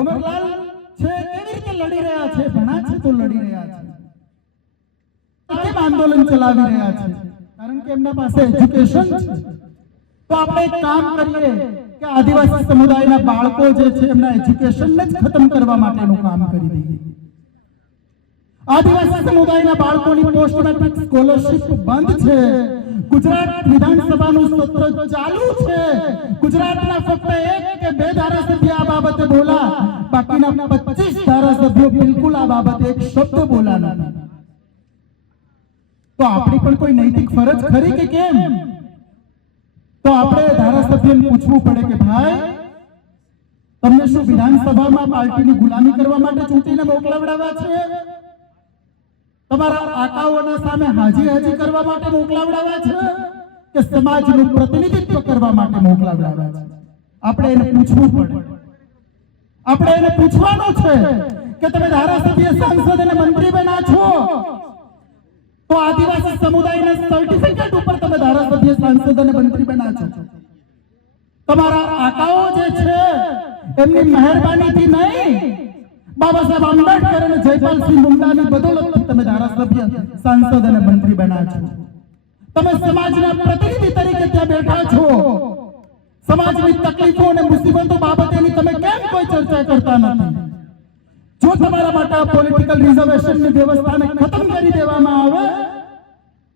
ભંવરલાલ છે કેવી રીતે લડી રહ્યા છે, ઘણા છે તો લડી રહ્યા છે, કેમ આંદોલન ચલાવી રહ્યા છે? કારણ કે એમના પાસે એજ્યુકેશન છે. તો આપણે એક કામ કરીએ કે આદિવાસી સમુદાયના બાળકો જે છે એમના એજ્યુકેશનને જ ખતમ કરવા માટેનું કામ કરી દઈએ. આદિવાસી સમુદાયના બાળકોની પોસ્ટ મેટ્રિક સ્કોલરશિપ બંધ છે. ગુજરાત વિધાનસભાનું સત્ર ચાલુ છે. ગુજરાતના ફક્ત 1 કે 2 ધારાસભ્ય આ બાબતે બોલા, બાકીના 25 ધારાસભ્યો બિલકુલ આ બાબતે એક શબ્દ બોલા નથી. તો આપણી પણ કોઈ નૈતિક ફરજ ખરી કે કેમ? તો આપણે ધારાસભ્યને પૂછવું પડે કે ભાઈ, તમને શું વિધાનસભામાં પાર્ટીની ગુલામી કરવા માટે ચૂંટીને મોકલાવડાવ્યા છે? તમારા આકાઓના સામે હાજી કરવા માટે મોકલાવડાવ્યા છે કે સમાજનું પ્રતિનિધિત્વ કરવા માટે મોકલાવડાવ્યા છે? આપણે એને પૂછવું પડે. આપણે એને પૂછવાનું છે કે તમે ધારાસભ્ય, સાંસદ અને મંત્રી બન્યા છો તો આદિવાસી સમુદાયના સર્ટિફિકેટ ઉપર તમે ધારાસભ્ય, સાંસદ અને મંત્રી બન્યા છો. તમારા આકાઓ જે છે એમની મહેરબાનીથી નહીં, બાબા સાહેબ આંબેડકર અને જયપાલસિંહ મુંડાની બદોલતથી તમે ધારાસભ્ય, સાંસદ અને મંત્રી બન્યા છો. તમે સમાજના પ્રતિનિધિ તરીકે ત્યાં બેઠા છો. સમાજની તકલીફો અને મુસીબતો બાબતેની તમે કેમ કોઈ ચર્ચા કરતા નથી? જો તમારા માટે પોલિટિકલ રિઝર્વેશનની વ્યવસ્થાને ખતમ કરી દેવામાં આવે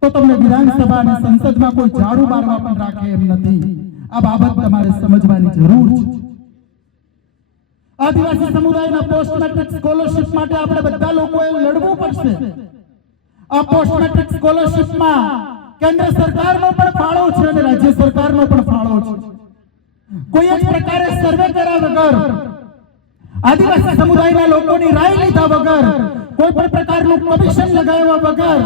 તો તમને વિધાનસભા અને સંસદમાં કોઈ ઝાડુ મારવા પણ રાખે એમ નથી. આ બાબત તમારે સમજવાની જરૂર છે. આદિવાસી સમુદાયના પોસ્ટ મેટ્રિક સ્કોલરશિપ માટે આપણે બધા લોકોએ લડવું પડશે. આ પોસ્ટ મેટ્રિક સ્કોલરશિપમાં કેન્દ્ર સરકારનો પણ ફાળો છે અને રાજ્ય સરકારનો પણ ફાળો છે. કોઈ જ પ્રકારે સર્વે કર્યા વગર, આદિવાસી સમુદાયના લોકોની રાય લીધા વગર, કોઈ પણ પ્રકારનું કમિશન લગાવ્યા વગર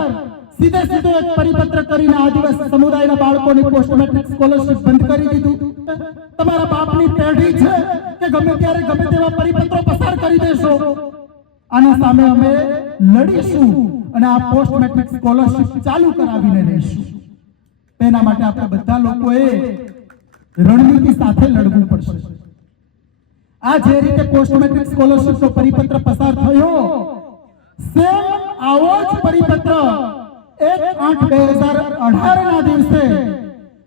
સીધે સીધો એક પરિપત્ર કરીને આદિવાસી સમુદાયના બાળકોની પોસ્ટ મેટ્રિક સ્કોલરશિપ બંધ કરી દીધું. તમારા બાપની પેઢી છે કે ગમે ત્યારે ગમે તેવા પરિપત્રો પસાર કરી દેશો. આના સામે અમે લડીશું અને આ પોસ્ટ મેટ્રિક સ્કોલરશિપ ચાલુ કરાવીને રહીશું. તેના માટે આપણે બધા લોકોએ રણનીતિ સાથે લડવું પડશે. આ જે રીતે પોસ્ટ મેટ્રિક સ્કોલરશિપનો પરિપત્ર પસાર થયો, સેમ આવો જ પરિપત્ર 1/8/2018 ના દિવસે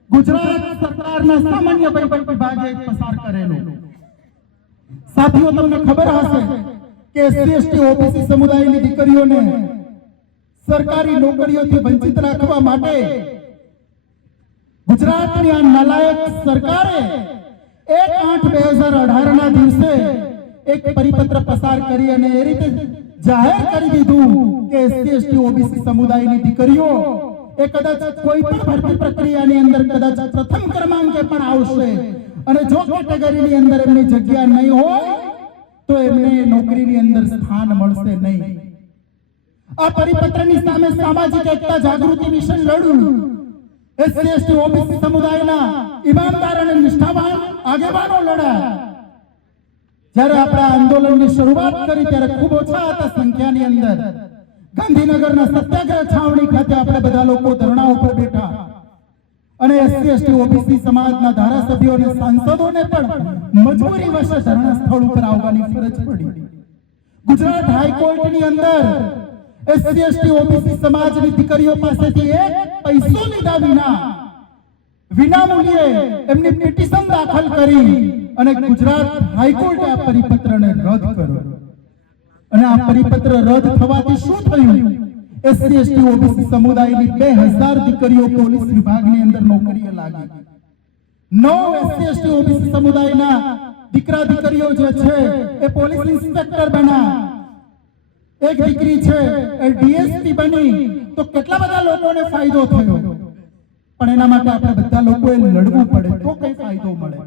ગુજરાત સરકારના સામાન્ય વહીવટ વિભાગે પસાર કરેલો. સાથીઓ, તમને ખબર હશે કે SC/ST OBC સમુદાયની દીકરીઓને સરકારી નોકરીઓથી વંચિત રાખવા માટે ગુજરાતની આ નાલાયક સરકારે 1/8/2018 ના દિવસે એક પરિપત્ર પસાર કરી અને એ રીતે જાહેર કરી દીધું કે SC/ST OBC સમુદાયની દીકરીઓ એ કદાચ કોઈ પણ ભરતી પ્રક્રિયાની અંદર કદાચ પ્રથમ ક્રમાંકે પણ આવશે અને જો કેટેગરીની અંદર એમની જગ્યા નહીં હોય તો એમને નોકરીની અંદર સ્થાન મળશે નહીં. આ પરિપત્રની સામે સામાજિક એકતા જાગૃતિ મિશન લડ્યું. SC/ST OBC સમુદાયના ઈમાનદાર અને નિષ્ઠાવાન આગેવાનો લડ્યા. જ્યારે આપણે આંદોલનની શરૂઆત કરી ત્યારે ખૂબ ઓછા હતા સંખ્યાની અંદર. ગાંધીનગરના સત્યાગ્રહ છાવણી ખાતે આપણે બધા લોકો ધરણા ઉપર બેઠા અને SC/ST OBC સમાજના ધારાસભ્યો અને સાંસદોને પણ મજબૂરી વશે ધરણા સ્થળ ઉપર આવવાની ફરજ પડી. ગુજરાત હાઈકોર્ટની અંદર SC/ST OBC સમાજની દીકરીઓ પાસેથી 1 પૈસો લીધા વિના મૂલ્યે એમની પિટિશન દાખલ કરી અને ગુજરાત હાઈકોર્ટે આ પરિપત્રને રદ કર્યો. અને આ પરિપત્ર રદ થવાથી શું થયું? SC/ST OBC સમુદાયની 2000 દીકરીઓ પોલીસ વિભાગની અંદર નોકરીએ લાગી. 9 SC/ST OBC સમુદાયના દીકરા દીકરીઓ જે છે એ પોલીસ ઇન્સ્પેક્ટર બન્યા. એક દીકરી છે એ DSP બની. તો કેટલા બધા લોકોને ફાયદો થયો. પણ એના માટે આપણે બધા લોકોએ લડવું પડે તો કઈ ફાયદો મળે.